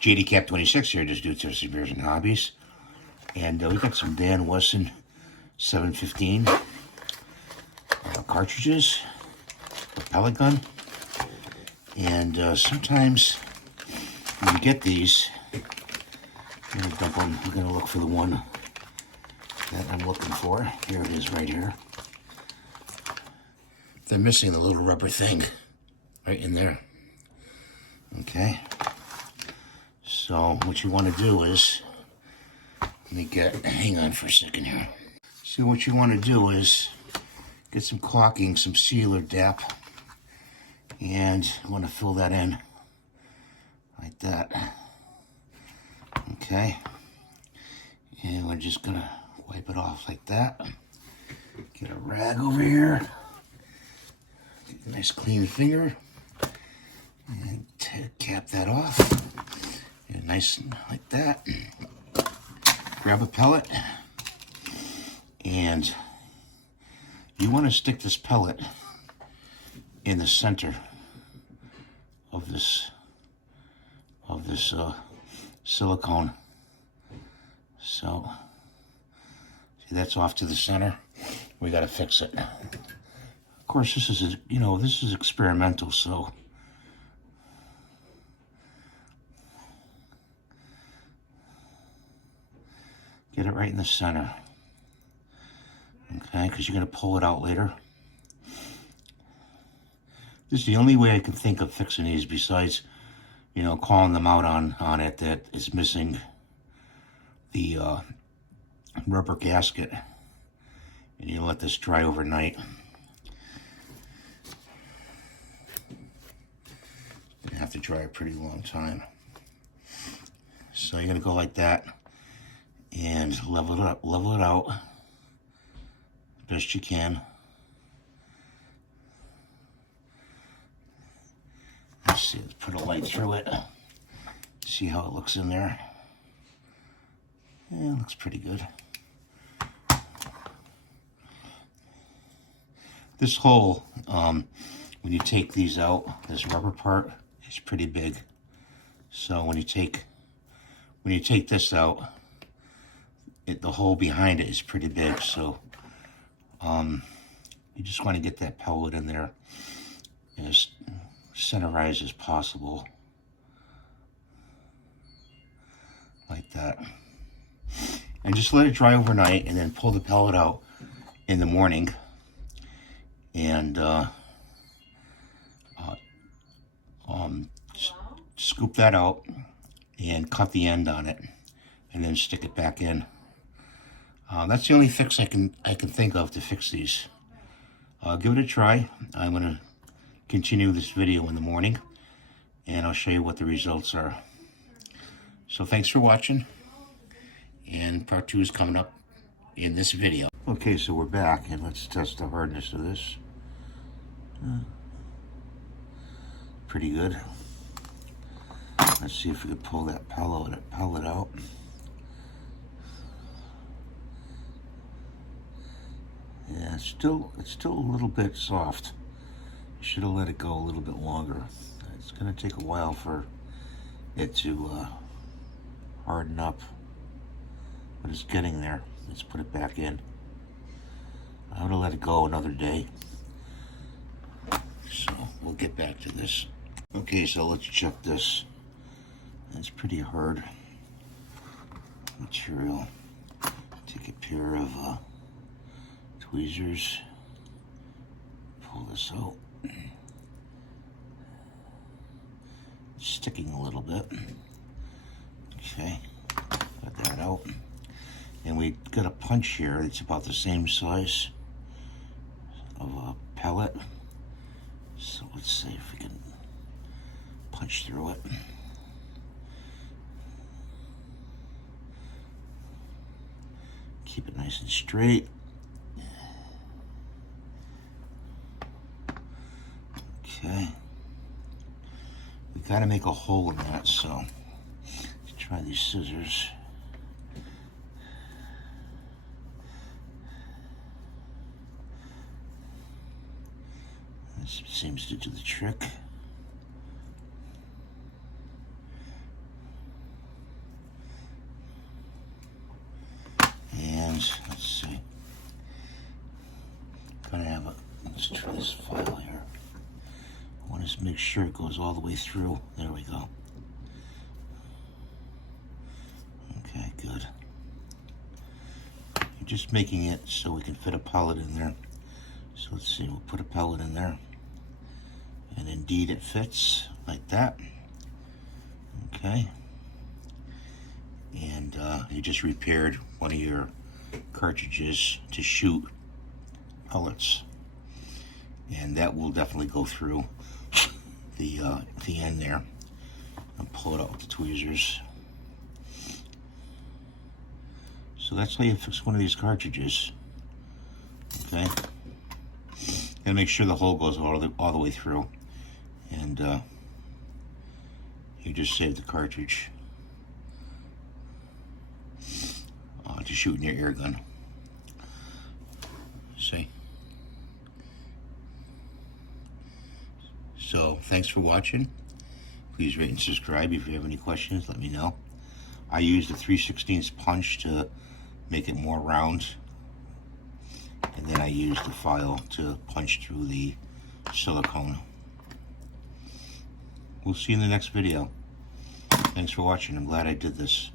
JD 26 here, just do Perseverance and Hobbies. And we got some Wesson 715 cartridges, a pellet gun. And sometimes when you get these, I'm going to look for the one that I'm looking for. Here it is right here. They're missing the little rubber thing right in there. Okay. So what you want to do is, hang on for a second here. So what you want to do is get some caulking, some sealer DAP, and you want to fill that in like that. Okay. And we're just going to wipe it off like that. Get a rag over here. Get a nice clean finger. And cap that off. And nice like that. Grab a pellet. And you want to stick this pellet in the center of this silicone. So see, that's off to the center. We got to fix it. Of course, this is experimental, so get it right in the center. Okay, because you're going to pull it out later. This is the only way I can think of fixing these, besides, calling them out on it that it's missing the rubber gasket. And you let this dry overnight. You have to dry a pretty long time. So you're going to go like that and level it out best you can. Let's see, let's put a light through it. See how it looks in there. Yeah, it looks pretty good. This hole, when you take these out, this rubber part is pretty big. So when you take this out, the hole behind it is pretty big. So you just want to get that pellet in there as centerized as possible, like that. And just let it dry overnight, and then pull the pellet out in the morning, and scoop that out and cut the end on it, and then stick it back in. That's the only fix I can think of to fix these. Give it a try. I'm going to continue this video in the morning, and I'll show you what the results are. So thanks for watching, and part 2 is coming up in this video. Okay, so we're back, and let's test the hardness of this. Pretty good. Let's see if we can pull that pellet out. Yeah, it's still a little bit soft. Should have let it go a little bit longer. It's going to take a while for it to harden up, but it's getting there. Let's put it back in. I'm going to let it go another day. So we'll get back to this. Okay, so let's check this. It's pretty hard material. Take a pair of tweezers. Pull this out. It's sticking a little bit. Okay, got that out. And we got a punch here. It's about the same size of a pellet. So let's see if we can punch through it. Keep it nice and straight. Okay. We gotta make a hole in that, so let's try these scissors. This seems to do the trick. Just make sure it goes all the way through. There we go. Okay, good. You're just making it so we can fit a pellet in there. So let's see, we'll put a pellet in there. And indeed it fits like that. Okay. And you just repaired one of your cartridges to shoot pellets. And that will definitely go through the end there. And pull it out with the tweezers. So that's how you fix one of these cartridges. Okay. And make sure the hole goes all the way through. And you just save the cartridge to shoot in your air gun. See? So, thanks for watching. Please rate and subscribe. If you have any questions, let me know. I used a 3/16 punch to make it more round. And then I used the file to punch through the silicone. We'll see you in the next video. Thanks for watching. I'm glad I did this.